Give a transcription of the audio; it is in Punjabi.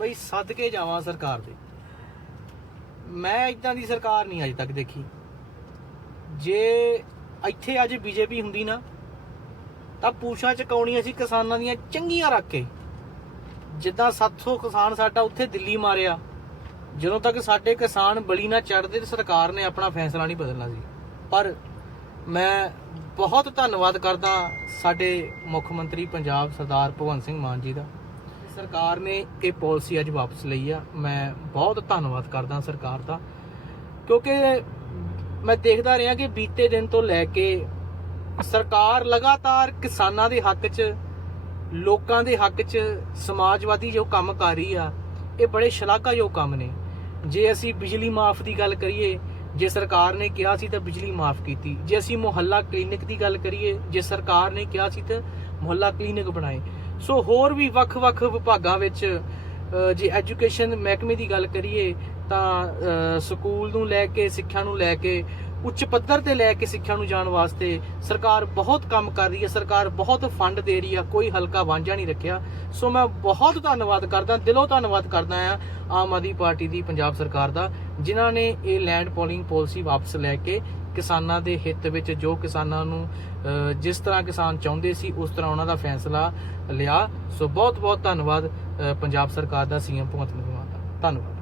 ਬਈ ਸੱਦ ਕੇ ਜਾਵਾਂ ਸਰਕਾਰ ਦੇ। ਮੈਂ ਇਦਾਂ ਦੀ ਸਰਕਾਰ ਨਹੀਂ ਅਜੇ ਤੱਕ ਦੇਖੀ। ਜੇ ਇੱਥੇ ਅੱਜ ਬੀਜੇਪੀ ਹੁੰਦੀ ਨਾ, ਤਾਂ ਪੂਛਾਂ ਚਕਾਉਣੀਆਂ ਸੀ ਕਿਸਾਨਾਂ ਦੀਆਂ ਚੰਗੀਆਂ ਰੱਖ ਕੇ, ਜਿੱਦਾਂ 700 ਕਿਸਾਨ ਸਾਡਾ ਉੱਥੇ ਦਿੱਲੀ ਮਾਰਿਆ, ਜਦੋਂ ਤੱਕ ਸਾਡੇ ਕਿਸਾਨ ਬਲੀ ਨਾ ਚੜਦੇ ਸਰਕਾਰ ਨੇ ਆਪਣਾ ਫੈਸਲਾ ਨਹੀਂ ਬਦਲਣਾ ਸੀ। ਪਰ ਮੈਂ ਬਹੁਤ ਧੰਨਵਾਦ ਕਰਦਾ ਸਾਡੇ ਮੁੱਖ ਮੰਤਰੀ ਪੰਜਾਬ ਸਰਦਾਰ ਭਗਵੰਤ ਸਿੰਘ ਮਾਨ ਜੀ ਦਾ। ਸਰਕਾਰ ਨੇ ਇਹ ਪਾਲਿਸੀ ਅੱਜ ਵਾਪਸ ਲਈ ਆ। ਮੈਂ ਬਹੁਤ ਧੰਨਵਾਦ ਕਰਦਾ ਸਰਕਾਰ ਦਾ, ਕਿਉਂਕਿ ਮੈਂ ਦੇਖਦਾ ਰਿਹਾ ਕਿ ਬੀਤੇ ਦਿਨ ਤੋਂ ਲੈ ਕੇ ਸਰਕਾਰ ਲਗਾਤਾਰ ਕਿਸਾਨਾਂ ਦੇ ਹੱਕ 'ਚ, ਲੋਕਾਂ ਦੇ ਹੱਕ 'ਚ ਸਮਾਜਵਾਦੀ ਜੋ ਕੰਮ ਕਰ ਰਹੀ ਆ, ਇਹ ਬੜੇ ਸ਼ਲਾਘਾਯੋਗ ਕੰਮ ਨੇ। ਜੇ ਅਸੀਂ ਬਿਜਲੀ ਮਾਫ ਦੀ ਗੱਲ ਕਰੀਏ, ਜੇ ਸਰਕਾਰ ਨੇ ਕਿਹਾ ਸੀ ਤਾਂ ਬਿਜਲੀ ਮਾਫ ਕੀਤੀ। ਜੇ ਅਸੀਂ ਮੁਹੱਲਾ ਕਲੀਨਿਕ ਦੀ ਗੱਲ ਕਰੀਏ, ਜੇ ਸਰਕਾਰ ਨੇ ਕਿਹਾ ਸੀ ਤਾਂ ਮੁਹੱਲਾ ਕਲੀਨਿਕ ਬਣਾਏ। ਸੋ ਹੋਰ ਵੀ ਵੱਖ-ਵੱਖ ਵਿਭਾਗਾਂ ਵਿੱਚ ਜੇ ਐਜੂਕੇਸ਼ਨ ਮਹਿਕਮੇ ਦੀ ਗੱਲ ਕਰੀਏ, ਤਾਂ ਸਕੂਲ ਨੂੰ ਲੈ ਕੇ, ਸਿੱਖਿਆ ਨੂੰ ਲੈ ਕੇ ਉੱਚ ਪੱਧਰ ਤੇ ਲੈ ਕੇ ਸਿੱਖਿਆ ਨੂੰ ਜਾਣ ਵਾਸਤੇ ਸਰਕਾਰ ਬਹੁਤ ਕੰਮ ਕਰ ਰਹੀ ਹੈ, ਸਰਕਾਰ ਬਹੁਤ ਫੰਡ ਦੇ ਰਹੀ ਆ, ਕੋਈ ਹਲਕਾ ਵਾਂਝਾ ਨਹੀਂ ਰੱਖਿਆ। ਸੋ ਮੈਂ ਬਹੁਤ ਧੰਨਵਾਦ ਕਰਦਾ, ਦਿਲੋਂ ਧੰਨਵਾਦ ਕਰਦਾ ਆ ਆਮ ਆਦਮੀ ਪਾਰਟੀ ਦੀ, ਪੰਜਾਬ ਸਰਕਾਰ ਦਾ, ਜਿਨ੍ਹਾਂ ਨੇ ਇਹ ਲੈਂਡ ਪੋਲਿੰਗ ਪਾਲਿਸੀ ਵਾਪਸ ਲੈ ਕੇ ਕਿਸਾਨਾਂ ਦੇ ਹਿੱਤ ਵਿੱਚ ਜੋ ਕਿਸਾਨਾਂ ਨੂੰ ਜਿਸ ਤਰ੍ਹਾਂ ਕਿਸਾਨ ਚਾਹੁੰਦੇ ਸੀ, ਉਸ ਤਰ੍ਹਾਂ ਉਹਨਾਂ ਦਾ ਫੈਸਲਾ ਲਿਆ। ਸੋ ਬਹੁਤ ਬਹੁਤ ਧੰਨਵਾਦ ਪੰਜਾਬ ਸਰਕਾਰ ਦਾ ਸੀਐਮ ਭਗਵੰਤ ਮਾਨ ਦਾ। ਧੰਨਵਾਦ।